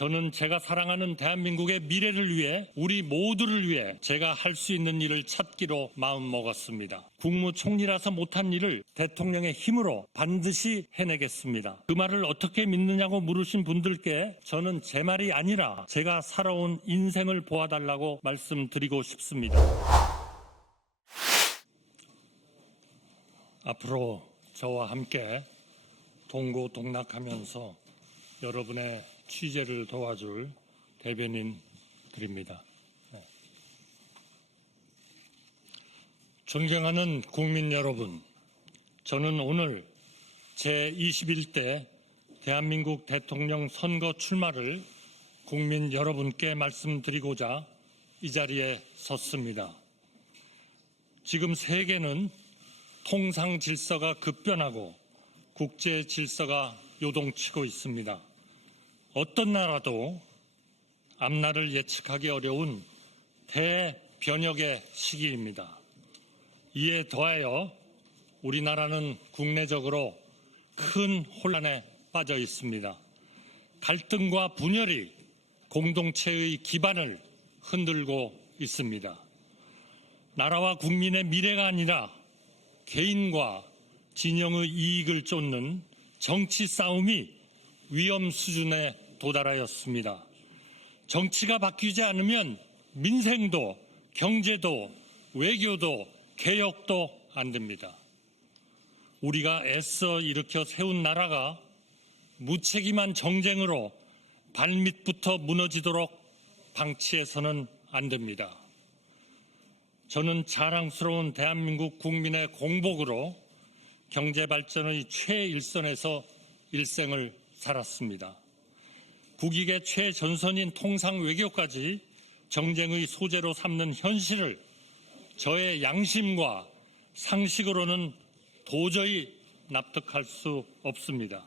저는 제가 사랑하는 대한민국의 미래를 위해 우리 모두를 위해 제가 할 수 있는 일을 찾기로 마음먹었습니다. 국무총리라서 못한 일을 대통령의 힘으로 반드시 해내겠습니다. 그 말을 어떻게 믿느냐고 물으신 분들께 저는 제 말이 아니라 제가 살아온 인생을 보아달라고 말씀드리고 싶습니다. 앞으로 저와 함께 동고동락하면서 여러분의 취재를 도와줄 대변인 드립니다. 존경하는 국민 여러분, 저는 오늘 제21대 대한민국 대통령 선거 출마를 국민 여러분께 말씀드리고자 이 자리에 섰습니다. 지금 세계는 통상 질서가 급변하고 국제 질서가 요동치고 있습니다. 어떤 나라도 앞날을 예측하기 어려운 대변혁의 시기입니다. 이에 더하여 우리나라는 국내적으로 큰 혼란에 빠져 있습니다. 갈등과 분열이 공동체의 기반을 흔들고 있습니다. 나라와 국민의 미래가 아니라 개인과 진영의 이익을 쫓는 정치 싸움이 위험 수준에 도달하였습니다. 정치가 바뀌지 않으면 민생도 경제도 외교도 개혁도 안 됩니다. 우리가 애써 일으켜 세운 나라가 무책임한 정쟁으로 발밑부터 무너지도록 방치해서는 안 됩니다. 저는 자랑스러운 대한민국 국민의 공복으로 경제 발전의 최일선에서 일생을 살았습니다. 국익의 최전선인 통상 외교까지 정쟁의 소재로 삼는 현실을 저의 양심과 상식으로는 도저히 납득할 수 없습니다.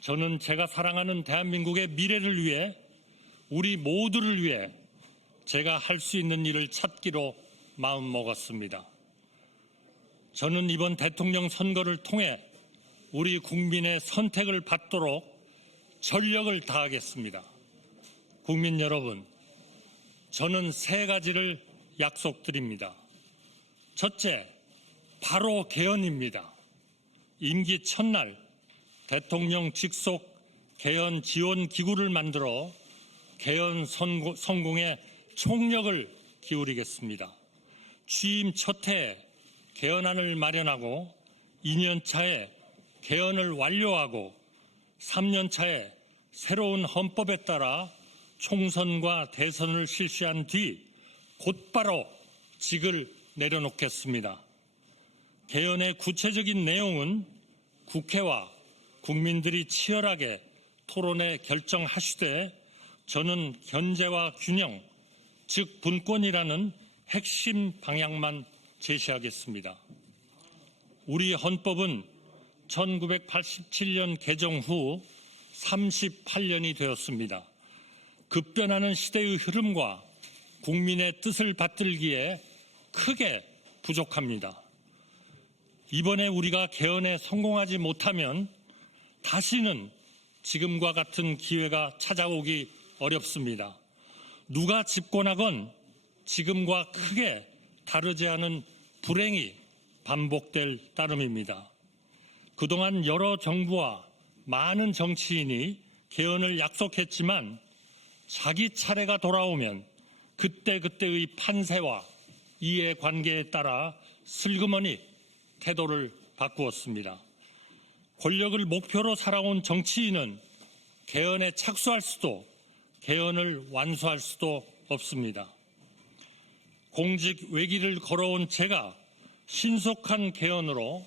저는 제가 사랑하는 대한민국의 미래를 위해 우리 모두를 위해 제가 할 수 있는 일을 찾기로 마음먹었습니다. 저는 이번 대통령 선거를 통해 우리 국민의 선택을 받도록 전력을 다하겠습니다. 국민 여러분, 저는 세 가지를 약속드립니다. 첫째, 바로 개헌입니다. 임기 첫날 대통령 직속 개헌 지원 기구를 만들어 개헌 성공에 총력을 기울이겠습니다. 취임 첫 해에 개헌안을 마련하고 2년 차에 개헌을 완료하고 3년 차에 새로운 헌법에 따라 총선과 대선을 실시한 뒤 곧바로 직을 내려놓겠습니다. 개헌의 구체적인 내용은 국회와 국민들이 치열하게 토론해 결정하시되 저는 견제와 균형, 즉 분권이라는 핵심 방향만 제시하겠습니다. 우리 헌법은 1987년 개정 후 38년이 되었습니다. 급변하는 시대의 흐름과 국민의 뜻을 받들기에 크게 부족합니다. 이번에 우리가 개헌에 성공하지 못하면 다시는 지금과 같은 기회가 찾아오기 어렵습니다. 누가 집권하건 지금과 크게 다르지 않은 불행이 반복될 따름입니다. 그동안 여러 정부와 많은 정치인이 개헌을 약속했지만 자기 차례가 돌아오면 그때그때의 판세와 이해관계에 따라 슬그머니 태도를 바꾸었습니다. 권력을 목표로 살아온 정치인은 개헌에 착수할 수도 개헌을 완수할 수도 없습니다. 공직 외길을 걸어온 제가 신속한 개헌으로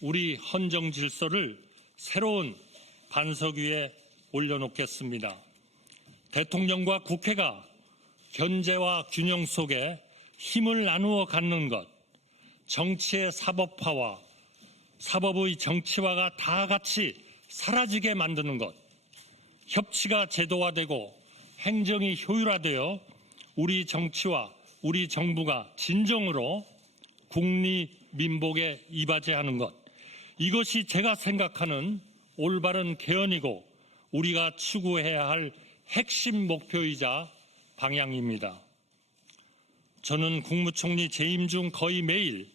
우리 헌정 질서를 새로운 반석 위에 올려놓겠습니다. 대통령과 국회가 견제와 균형 속에 힘을 나누어 갖는 것, 정치의 사법화와 사법의 정치화가 다 같이 사라지게 만드는 것, 협치가 제도화되고 행정이 효율화되어 우리 정치와 우리 정부가 진정으로 국리민복에 이바지하는 것, 이것이 제가 생각하는 올바른 개헌이고 우리가 추구해야 할 핵심 목표이자 방향입니다. 저는 국무총리 재임 중 거의 매일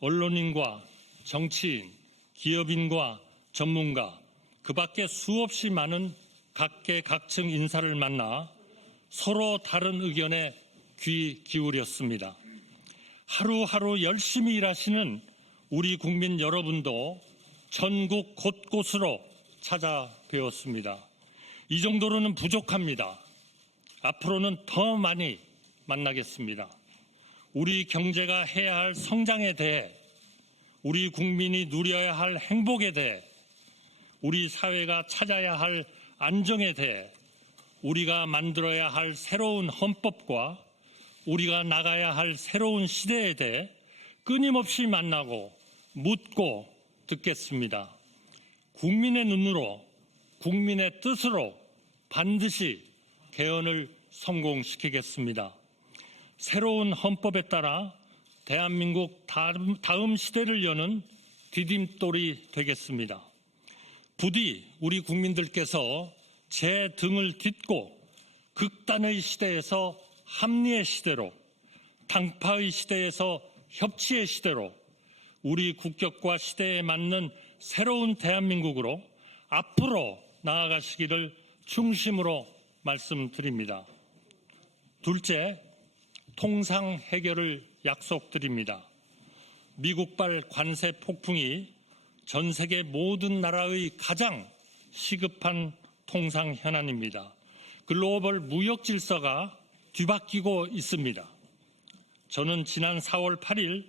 언론인과 정치인, 기업인과 전문가, 그 밖에 수없이 많은 각계각층 인사를 만나 서로 다른 의견에 귀 기울였습니다. 하루하루 열심히 일하시는 우리 국민 여러분도 전국 곳곳으로 찾아뵈었습니다. 이 정도로는 부족합니다. 앞으로는 더 많이 만나겠습니다. 우리 경제가 해야 할 성장에 대해, 우리 국민이 누려야 할 행복에 대해, 우리 사회가 찾아야 할 안정에 대해, 우리가 만들어야 할 새로운 헌법과 우리가 나가야 할 새로운 시대에 대해 끊임없이 만나고 묻고 듣겠습니다. 국민의 눈으로, 국민의 뜻으로 반드시 개헌을 성공시키겠습니다. 새로운 헌법에 따라 대한민국 다음 시대를 여는 디딤돌이 되겠습니다. 부디 우리 국민들께서 제 등을 딛고 극단의 시대에서 합리의 시대로, 당파의 시대에서 협치의 시대로 우리 국격과 시대에 맞는 새로운 대한민국으로 앞으로 나아가시기를 중심으로 말씀드립니다. 둘째, 통상 해결을 약속드립니다. 미국발 관세 폭풍이 전 세계 모든 나라의 가장 시급한 통상 현안입니다. 글로벌 무역 질서가 뒤바뀌고 있습니다. 저는 지난 4월 8일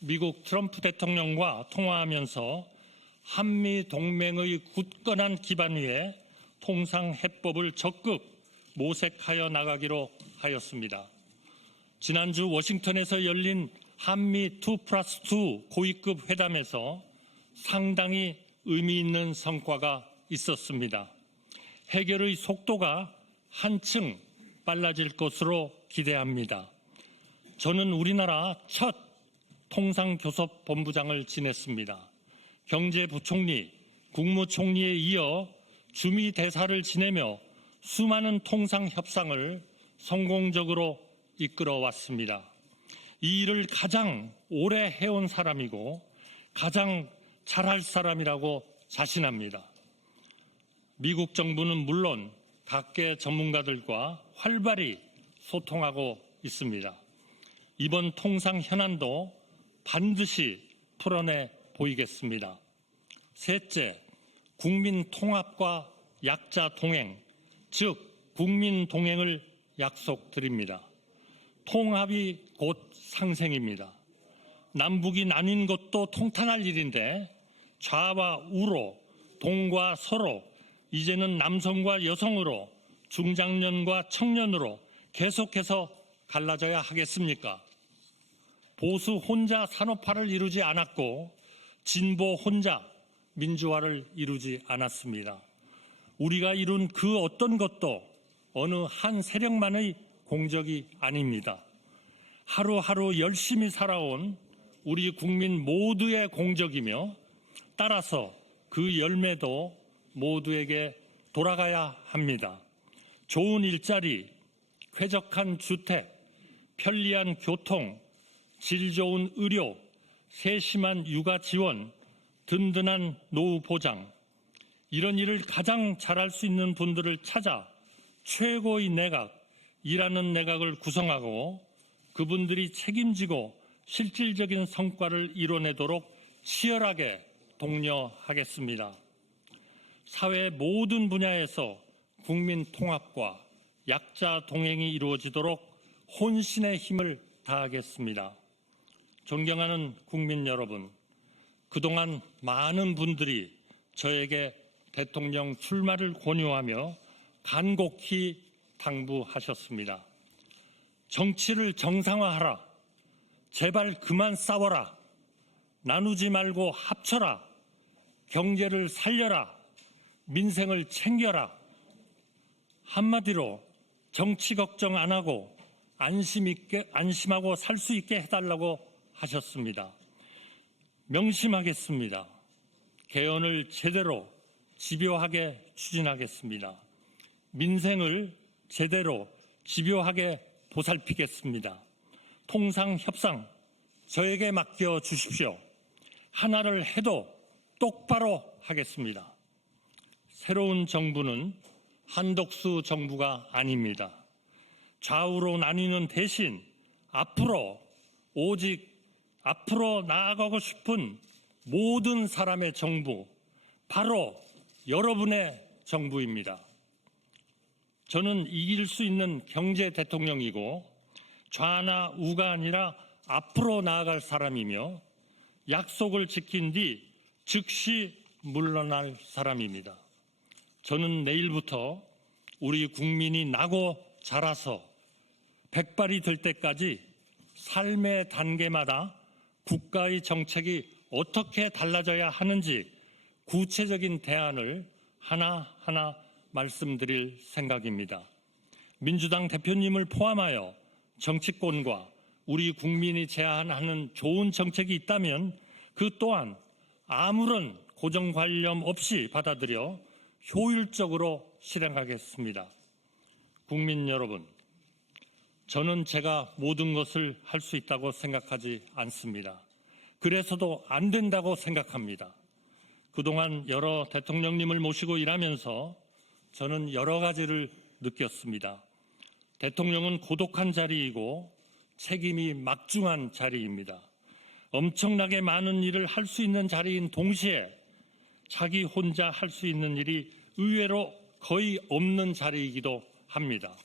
미국 트럼프 대통령과 통화하면서 한미 동맹의 굳건한 기반 위에 통상 해법을 적극 모색하여 나가기로 하였습니다. 지난주 워싱턴에서 열린 한미 2+2 고위급 회담에서 상당히 의미 있는 성과가 있었습니다. 해결의 속도가 한층 빨라질 것으로 기대합니다. 저는 우리나라 첫 통상교섭본부장을 지냈습니다. 경제부총리, 국무총리에 이어 주미대사를 지내며 수많은 통상협상을 성공적으로 이끌어왔습니다. 이 일을 가장 오래 해온 사람이고 가장 잘할 사람이라고 자신합니다. 미국 정부는 물론 각계 전문가들과 활발히 소통하고 있습니다. 이번 통상 현안도 반드시 풀어내 보이겠습니다. 셋째, 국민 통합과 약자 동행, 즉 국민 동행을 약속드립니다. 통합이 곧 상생입니다. 남북이 나뉜 것도 통탄할 일인데 좌와 우로, 동과 서로, 이제는 남성과 여성으로, 중장년과 청년으로 계속해서 갈라져야 하겠습니까? 보수 혼자 산업화를 이루지 않았고 진보 혼자 민주화를 이루지 않았습니다. 우리가 이룬 그 어떤 것도 어느 한 세력만의 공적이 아닙니다. 하루하루 열심히 살아온 우리 국민 모두의 공적이며 따라서 그 열매도 모두에게 돌아가야 합니다. 좋은 일자리, 쾌적한 주택, 편리한 교통, 질 좋은 의료, 세심한 육아 지원, 든든한 노후 보장, 이런 일을 가장 잘할 수 있는 분들을 찾아 최고의 내각, 일하는 내각을 구성하고 그분들이 책임지고 실질적인 성과를 이뤄내도록 치열하게 독려하겠습니다. 사회 모든 분야에서 국민 통합과 약자 동행이 이루어지도록 혼신의 힘을 다하겠습니다. 존경하는 국민 여러분, 그동안 많은 분들이 저에게 대통령 출마를 권유하며 간곡히 당부하셨습니다. 정치를 정상화하라. 제발 그만 싸워라. 나누지 말고 합쳐라. 경제를 살려라. 민생을 챙겨라. 한마디로 정치 걱정 안 하고 안심하고 살 수 있게 해달라고 하셨습니다. 명심하겠습니다. 개헌을 제대로 집요하게 추진하겠습니다. 민생을 제대로 집요하게 보살피겠습니다. 통상 협상 저에게 맡겨 주십시오. 하나를 해도 똑바로 하겠습니다. 새로운 정부는 한독수 정부가 아닙니다. 좌우로 나뉘는 대신 오직 앞으로 나아가고 싶은 모든 사람의 정부, 바로 여러분의 정부입니다. 저는 이길 수 있는 경제 대통령이고 좌나 우가 아니라 앞으로 나아갈 사람이며 약속을 지킨 뒤 즉시 물러날 사람입니다. 저는 내일부터 우리 국민이 나고 자라서 백발이 될 때까지 삶의 단계마다 국가의 정책이 어떻게 달라져야 하는지 구체적인 대안을 하나하나 말씀드릴 생각입니다. 민주당 대표님을 포함하여 정치권과 우리 국민이 제안하는 좋은 정책이 있다면 그 또한 아무런 고정관념 없이 받아들여 효율적으로 실행하겠습니다. 국민 여러분, 저는 제가 모든 것을 할 수 있다고 생각하지 않습니다. 그래서도 안 된다고 생각합니다. 그동안 여러 대통령님을 모시고 일하면서 저는 여러 가지를 느꼈습니다. 대통령은 고독한 자리이고 책임이 막중한 자리입니다. 엄청나게 많은 일을 할 수 있는 자리인 동시에 자기 혼자 할 수 있는 일이 의외로 거의 없는 자리이기도 합니다.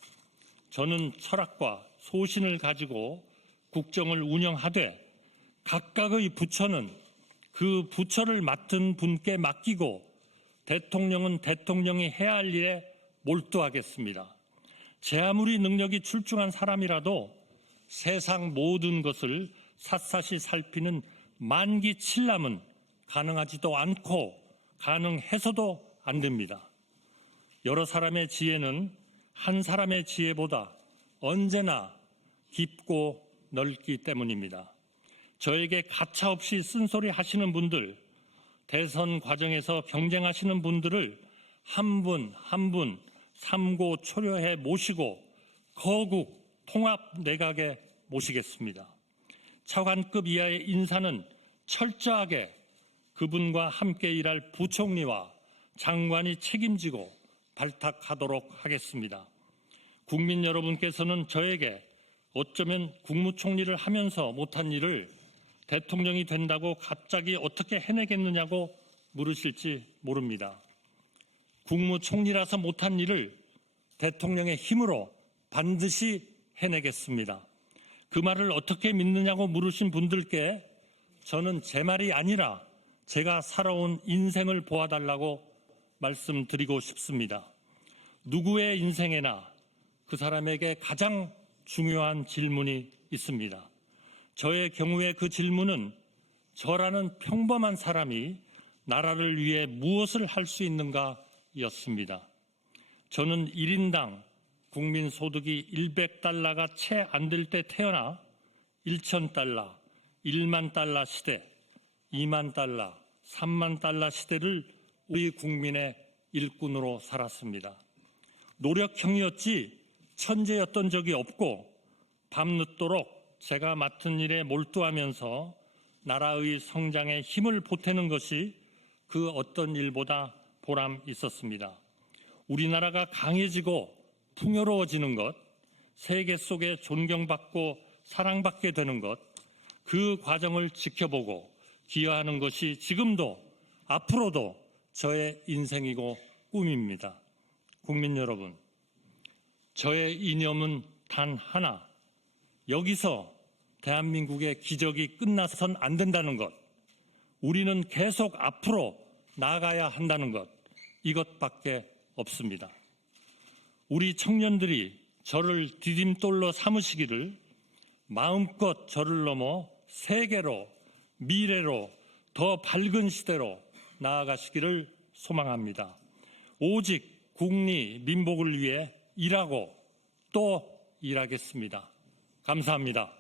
저는 철학과 소신을 가지고 국정을 운영하되 각각의 부처는 그 부처를 맡은 분께 맡기고 대통령은 대통령이 해야 할 일에 몰두하겠습니다. 제 아무리 능력이 출중한 사람이라도 세상 모든 것을 샅샅이 살피는 만기칠람은 가능하지도 않고 가능해서도 안 됩니다. 여러 사람의 지혜는 한 사람의 지혜보다 언제나 깊고 넓기 때문입니다. 저에게 가차없이 쓴소리 하시는 분들, 대선 과정에서 경쟁하시는 분들을 한 분 한 분 삼고 초려해 모시고 거국 통합 내각에 모시겠습니다. 차관급 이하의 인사는 철저하게 그분과 함께 일할 부총리와 장관이 책임지고 발탁하도록 하겠습니다. 국민 여러분께서는 저에게 어쩌면 국무총리를 하면서 못한 일을 대통령이 된다고 갑자기 어떻게 해내겠느냐고 물으실지 모릅니다. 국무총리라서 못한 일을 대통령의 힘으로 반드시 해내겠습니다. 그 말을 어떻게 믿느냐고 물으신 분들께 저는 제 말이 아니라 제가 살아온 인생을 보아달라고 말씀드리고 싶습니다. 누구의 인생에나 그 사람에게 가장 중요한 질문이 있습니다. 저의 경우에 그 질문은 저라는 평범한 사람이 나라를 위해 무엇을 할 수 있는가 였습니다. 저는 1인당 국민소득이 100달러가 채 안 될 때 태어나 1,000달러, 1만 달러 시대, 2만 달러, 3만 달러 시대를 우리 국민의 일꾼으로 살았습니다. 노력형이었지 천재였던 적이 없고 밤늦도록 제가 맡은 일에 몰두하면서 나라의 성장에 힘을 보태는 것이 그 어떤 일보다 보람 있었습니다. 우리나라가 강해지고 풍요로워지는 것, 세계 속에 존경받고 사랑받게 되는 것, 그 과정을 지켜보고 기여하는 것이 지금도 앞으로도 저의 인생이고 꿈입니다. 국민 여러분, 저의 이념은 단 하나, 여기서 대한민국의 기적이 끝나선 안 된다는 것, 우리는 계속 앞으로 나아가야 한다는 것, 이것밖에 없습니다. 우리 청년들이 저를 디딤돌로 삼으시기를 마음껏 저를 넘어 세계로, 미래로, 더 밝은 시대로 나아가시기를 소망합니다. 오직 국리, 민복을 위해 일하고 또 일하겠습니다. 감사합니다.